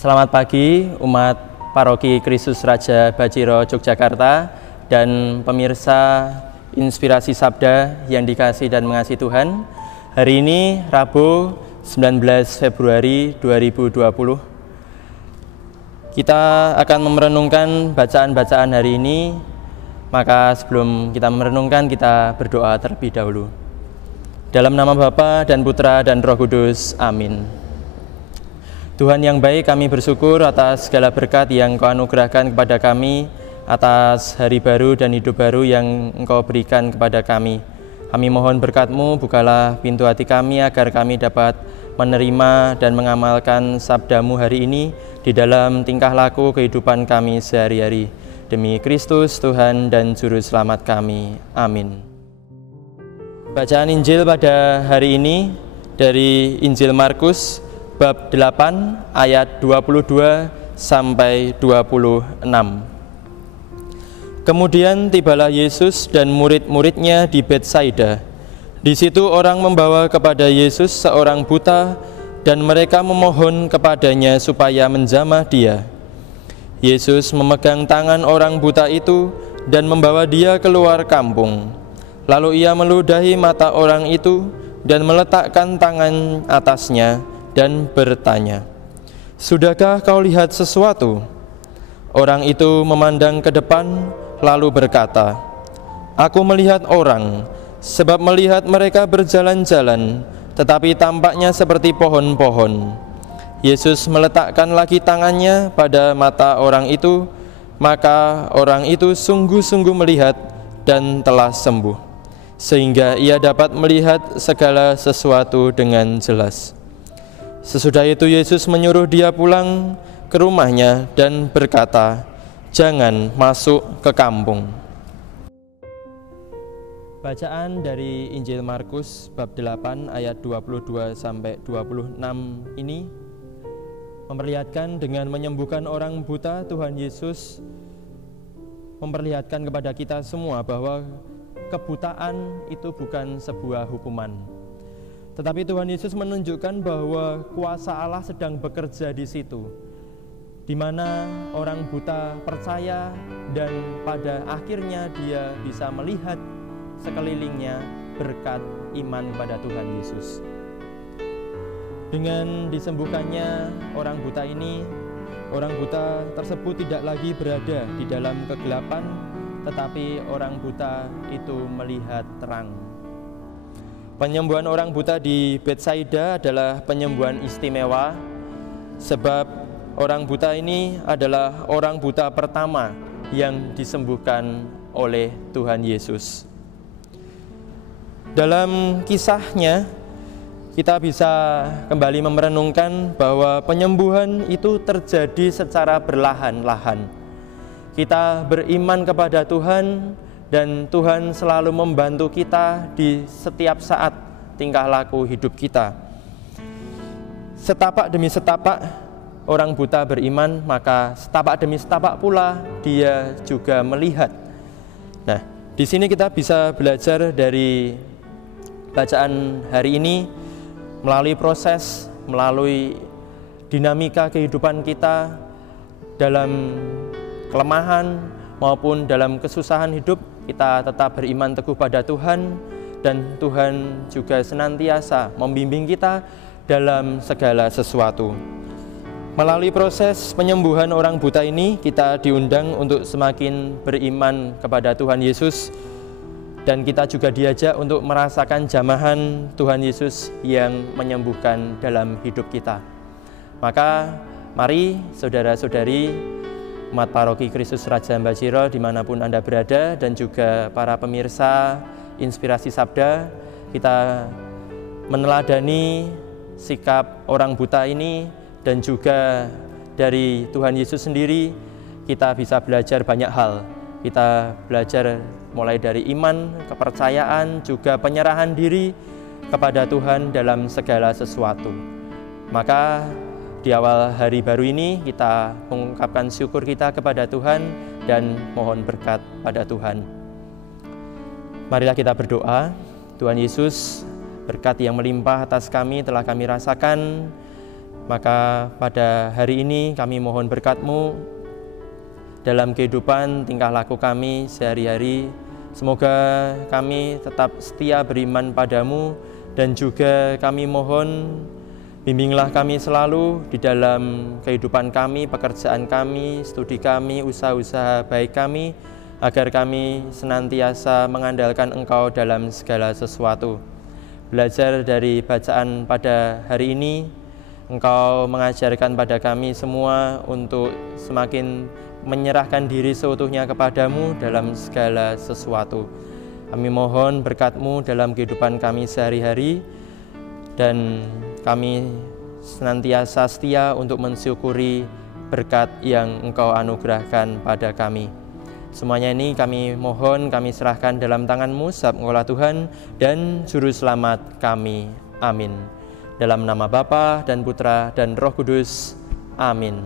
Selamat pagi umat Paroki Kristus Raja Bachiro Yogyakarta dan pemirsa Inspirasi Sabda yang dikasihi dan mengasihi Tuhan. Hari ini Rabu 19 Februari 2020. Kita akan merenungkan bacaan-bacaan hari ini. Maka sebelum kita merenungkan, kita berdoa terlebih dahulu. Dalam nama Bapa dan Putra dan Roh Kudus. Amin. Tuhan yang baik, kami bersyukur atas segala berkat yang Engkau anugerahkan kepada kami, atas hari baru dan hidup baru yang Engkau berikan kepada kami. Kami mohon berkat-Mu, bukalah pintu hati kami agar kami dapat menerima dan mengamalkan sabda-Mu hari ini di dalam tingkah laku kehidupan kami sehari-hari. Demi Kristus, Tuhan dan Juru Selamat kami. Amin. Bacaan Injil pada hari ini dari Injil Markus, bab 8 ayat 22 sampai 26. Kemudian tibalah Yesus dan murid-muridnya di Betsaida. Di situ orang membawa kepada Yesus seorang buta dan mereka memohon kepadanya supaya menjamah dia. Yesus memegang tangan orang buta itu dan membawa dia keluar kampung. Lalu ia meludahi mata orang itu dan meletakkan tangan atasnya dan bertanya, "Sudahkah kau lihat sesuatu?" Orang itu memandang ke depan lalu berkata, "Aku melihat orang, sebab melihat mereka berjalan-jalan, tetapi tampaknya seperti pohon-pohon." Yesus meletakkan lagi tangannya pada mata orang itu, maka orang itu sungguh-sungguh melihat dan telah sembuh, sehingga ia dapat melihat segala sesuatu dengan jelas. Sesudah itu Yesus menyuruh dia pulang ke rumahnya dan berkata, "Jangan masuk ke kampung." Bacaan dari Injil Markus bab 8 ayat 22 sampai 26 ini memperlihatkan dengan menyembuhkan orang buta, Tuhan Yesus memperlihatkan kepada kita semua bahwa kebutaan itu bukan sebuah hukuman. Tetapi Tuhan Yesus menunjukkan bahwa kuasa Allah sedang bekerja di situ, di mana orang buta percaya dan pada akhirnya dia bisa melihat sekelilingnya berkat iman pada Tuhan Yesus. Dengan disembuhkannya orang buta ini, orang buta tersebut tidak lagi berada di dalam kegelapan, tetapi orang buta itu melihat terang. Penyembuhan orang buta di Betsaida adalah penyembuhan istimewa, sebab orang buta ini adalah orang buta pertama yang disembuhkan oleh Tuhan Yesus. Dalam kisahnya, kita bisa kembali merenungkan bahwa penyembuhan itu terjadi secara berlahan-lahan. Kita beriman kepada Tuhan, dan Tuhan selalu membantu kita di setiap saat tingkah laku hidup kita. Setapak demi setapak orang buta beriman, maka setapak demi setapak pula dia juga melihat. Nah, di sini kita bisa belajar dari bacaan hari ini melalui proses, melalui dinamika kehidupan kita dalam kelemahan maupun dalam kesusahan hidup. Kita tetap beriman teguh pada Tuhan, dan Tuhan juga senantiasa membimbing kita dalam segala sesuatu. Melalui proses penyembuhan orang buta ini, kita diundang untuk semakin beriman kepada Tuhan Yesus, dan kita juga diajak untuk merasakan jamahan Tuhan Yesus yang menyembuhkan dalam hidup kita. Maka mari saudara-saudari umat Paroki Kristus Raja Bachiro dimanapun Anda berada, dan juga para pemirsa Inspirasi Sabda, kita meneladani sikap orang buta ini, dan juga dari Tuhan Yesus sendiri kita bisa belajar banyak hal. Kita belajar mulai dari iman, kepercayaan, juga penyerahan diri kepada Tuhan dalam segala sesuatu. Maka di awal hari baru ini kita mengungkapkan syukur kita kepada Tuhan dan mohon berkat pada Tuhan. Marilah kita berdoa. Tuhan Yesus, berkat yang melimpah atas kami telah kami rasakan. Maka pada hari ini kami mohon berkat-Mu dalam kehidupan tingkah laku kami sehari-hari. Semoga kami tetap setia beriman pada-Mu, dan juga kami mohon bimbinglah kami selalu di dalam kehidupan kami, pekerjaan kami, studi kami, usaha-usaha baik kami, agar kami senantiasa mengandalkan Engkau dalam segala sesuatu. Belajar dari bacaan pada hari ini, Engkau mengajarkan pada kami semua untuk semakin menyerahkan diri seutuhnya kepadamu dalam segala sesuatu. Kami mohon berkat-Mu dalam kehidupan kami sehari-hari, dan kami senantiasa setia untuk mensyukuri berkat yang Engkau anugerahkan pada kami. Semuanya ini kami mohon, kami serahkan dalam tangan-Mu, sebab Engkaulah Tuhan dan Juru Selamat kami. Amin. Dalam nama Bapa dan Putra dan Roh Kudus. Amin.